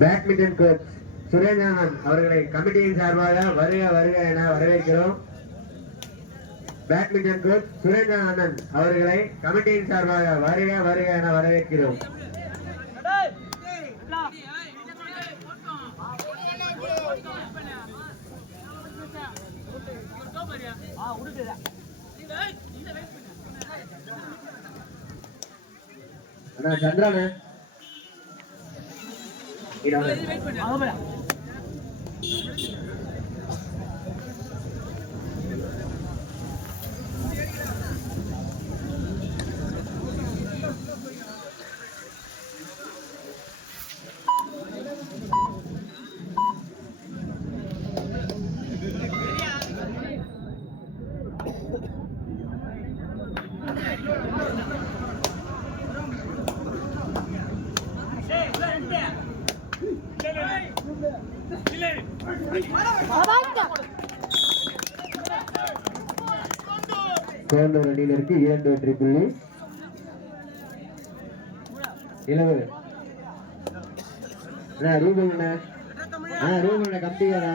Badminton coach Surendran அவர்களை கமிட்டியின் சார்பாக வருக வருக என வரவேற்கிறோம். பேட்மிண்டன் கோச் சுரேந்திரன் அவர்களை கமிட்டியின் சார்பாக வருக வருக என வரவேற்கிறோம். சந்திரன் கோண்டூர் அணியினருக்கு 2 வெற்றி புள்ளி. இளவு ரூபண்ண கம்பிக்கார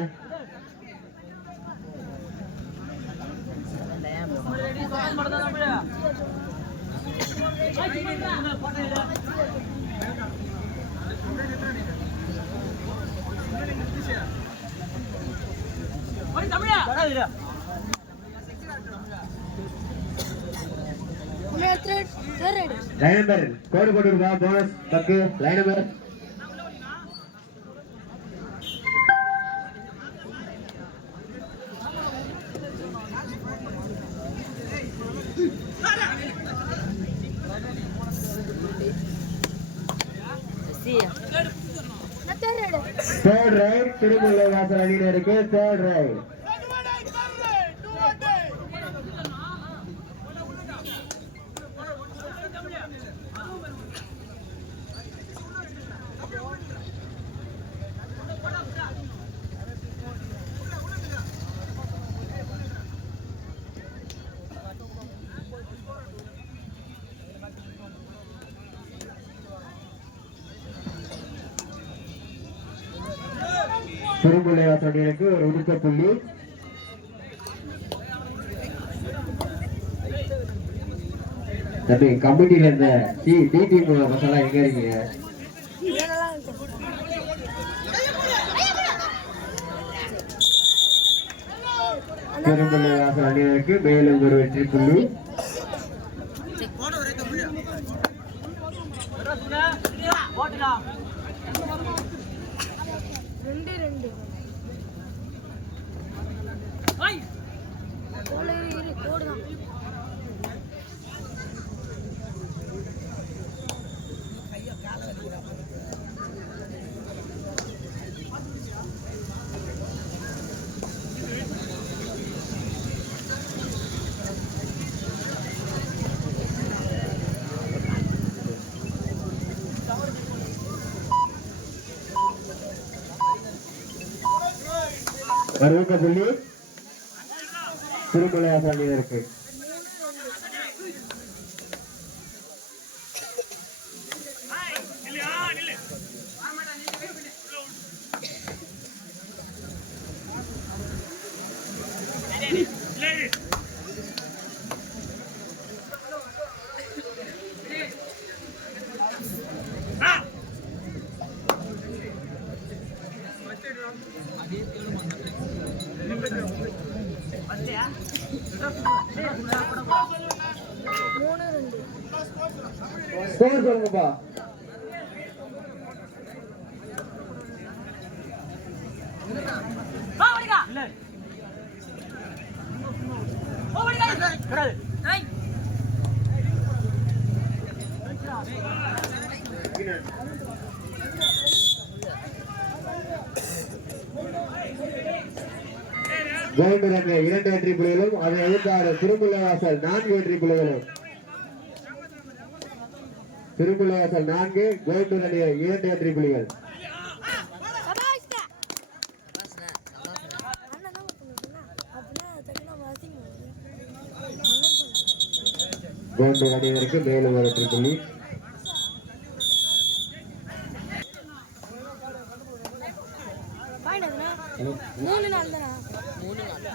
லைன் நம்பர் கோடு போட்டுருப்பா. போனஸ் பக்கு line number third right. Thirumullai வாசல் அணியினருக்கு தேர்ட் ரைட். திருமுல்லை வாசல் அணியினருக்கு ஒரு ஒதுக்க புள்ளி. கமிட்டியில இருந்த டி டீம் மசாலா எங்க இருக்கீங்க? திருமுல்லை வாசல் அணியினருக்கு மேலும் ஒரு வெற்றி புள்ளி. வருக புள்ளி திருமுல்லை வாசல் அணியினருக்கு. ஸ்கோர் சொல்லுங்கப்பா. கோல்டு 2 வெற்றி புள்ளிகளும் அதை எதிர்த்தாரு திருமுல்லை வாசல் 4 வெற்றி புள்ளிகளும். திருமுல்லை வாசல் 4 கோல்டு 2 வெற்றி புள்ளிகள். கோல்டு அணியினருக்கு மேலும் ஒரு வெற்றி புள்ளி. 3 நாள் தானா? 3 நாள்.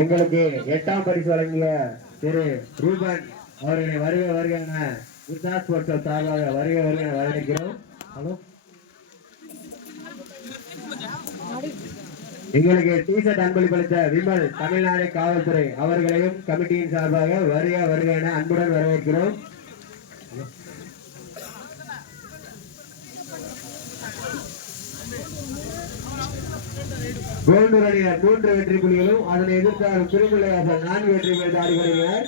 எங்களுக்கு 8ஆம் பரிசு வழங்கிய திரு ரூபன் அவர்களை வருக வருக உஷா ஸ்போர்ட்ஸ் சார்பாக வருக வருக வரவேற்கிறோம். எங்களுக்கு டிஷர்ட் அன்பளிப்பளித்த விமல் தமிழ்நாடு காவல்துறை அவர்களையும் கமிட்டியின் சார்பாக வருக வருக என அன்புடன் வரவேற்கிறோம். கோல்டு அணியினர் 3 வெற்றி புள்ளிகளும் அதனை எதிர்த்தாலும் திருமலையாசர் 4 வெற்றி புள்ளிகள் ஆடி வருகிறார்.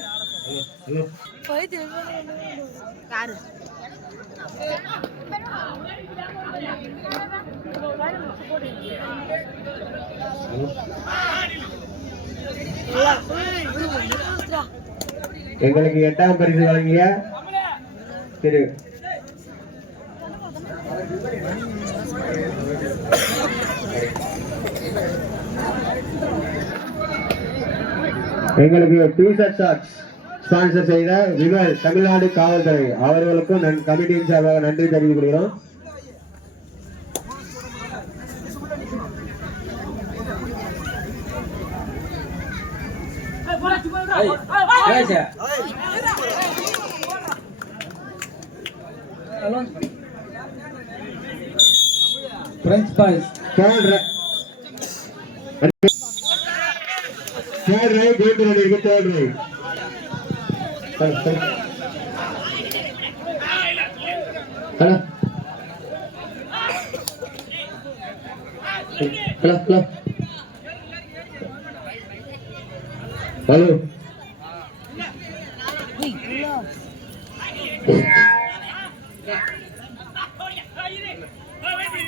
எங்களுக்கு 8ஆம் பரிசு வழங்கிய திரு எங்களுக்கு டிஷர்ட் ஷார்ட்ஸ் ஸ்பான்சர் செய்த விமல் தமிழ்நாடு காவல்துறை அவர்களுக்கும் கமிட்டியின் சார்பாக நன்றி தெரிவித்துக் கொள்கிறோம். French fries. Third right, going to ready. Third right. Hello.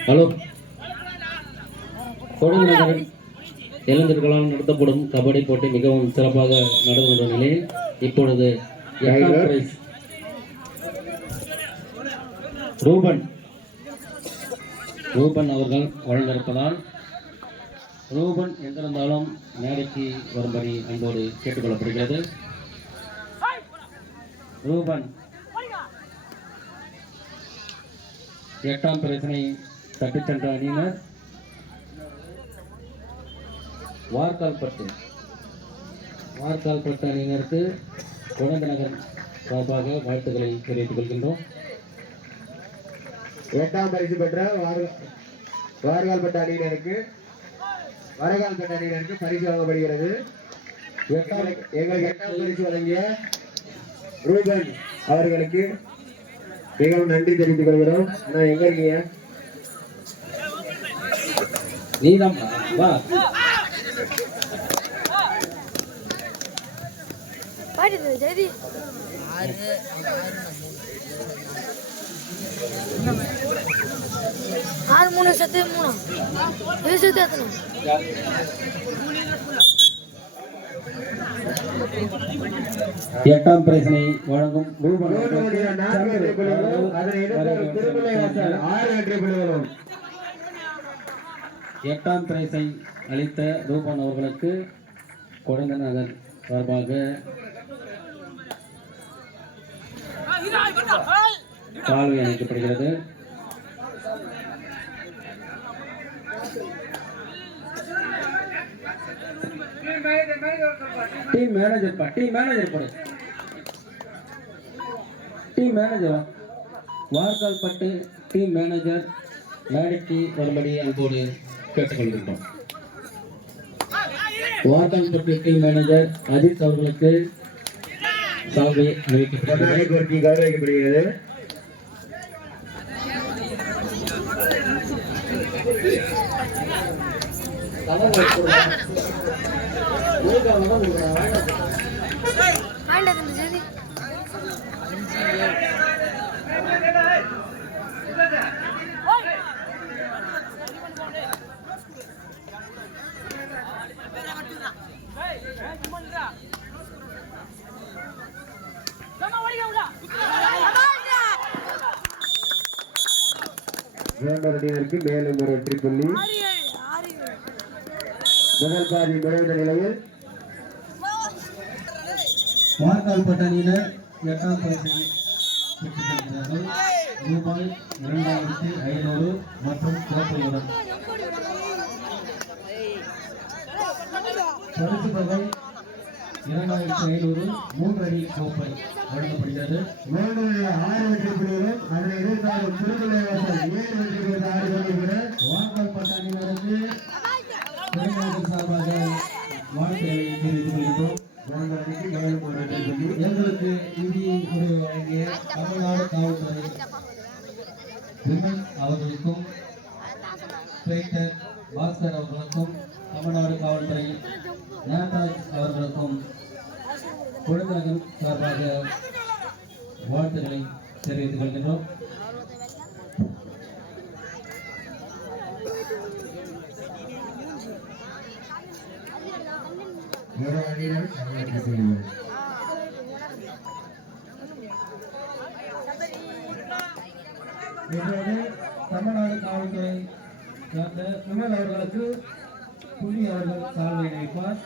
Hello, கோடங்கநகரில் இளைஞர்களால் நடத்தப்படும் கபடி போட்டி மிகவும் சிறப்பாக நடந்து வந்த நிலையில் இப்பொழுது ரூபன் அவர்கள் வழங்கியிருப்பதால் ரூபன் எங்கிருந்தாலும் மேடைக்கு வரும்படி அன்போடு கேட்டுக்கொள்ளப்படுகிறது. ரூபன் 8ஆம் பரிசினை தட்டிச் சென்ற அணியினர் வார்கால்பட்டு அணியினருக்கு கோடங்கநகர் சார்பாக வாழ்த்துக்களை தெரிவித்துக் கொள்கின்றோம். 8ஆம் பரிசு பெற்ற வார்கால்பட்டு அணியினருக்கு பரிசு வழங்கப்படுகிறது. எங்களுக்கு 8ஆம் பரிசு வழங்கிய ரூபன் அவர்களுக்கு மிகவும் நன்றி தெரிவித்துக் கொள்கிறோம். ஆனா எங்க இருக்கீங்க? நீதான் வா. ஜெயதி 6 3 7 8ஆம் பிரைஸினை வழங்கும் ரூபன் 8ஆம் பிரைஸை அளித்த ரூபன் அவர்களுக்கு கோடங்கநகர் சார்பாக கால்வை அளிக்கப்படுகிறது. டீம் மேனேஜர் வார்கால்பட்டு டீம் மேனேஜர் மேடைக்கு வரும்படி அன்போடு கேட்டுக்கொள்கின்றோம். வார்கால்பட்டு டீம் மேனேஜர் அஜித் அவர்களுக்கு சால்வை அணிவிக்கப்படுகிறது. ஆண்டது ஜெயதி அணியினருக்கு மேலும் ஒரு வெற்றி புள்ளி. முதல் பாதி நிறைந்த நிலையில் வார்கால்பட்ட அணியினர் 8ஆம் பரிசை பெற்றுக்கொள்கிறார்கள். ரூபாய் 2500 மற்றும் கோப்பையுடன். பரிசு தொகை 2500 3 அடி கோப்பை வழங்கப்படுகிறது. 6 வெற்றி புள்ளிகளும் அதனை எதிர்த்தாலும் திருமலைவாசல் 7 வெற்றி புள்ளிகள் ஆடிக்கொண்டிருக்கிற வார்கால்பட்ட அணியினருக்கு பெருமாள் சார்பாக வாழ்த்துக்களை தெரிவித்துக் கொள்கிறோம். அணிக்கு மேலும் ஒரு வெற்றி புள்ளி. எங்களுக்கு நிதி உதவி வழங்கிய தமிழ்நாடு காவல்துறை விமன் அவர்களுக்கும் ஸ்பெக்டர் பாஸ்கர் அவர்களுக்கும் தமிழ்நாடு காவல்துறை நேதாஜ் அவர்களுக்கும் குழந்தைகள் சார்பாக வாழ்த்துக்களை தெரிவித்துக் கொள்கின்றோம். ஒரு அணியினர் வெற்றி புள்ளிகள். இப்போது தமிழ்நாடு காவல்துறை சார்ந்த விமல் அவர்களுக்கு புள்ளி அவர்கள் சால்வை வைப்பார்.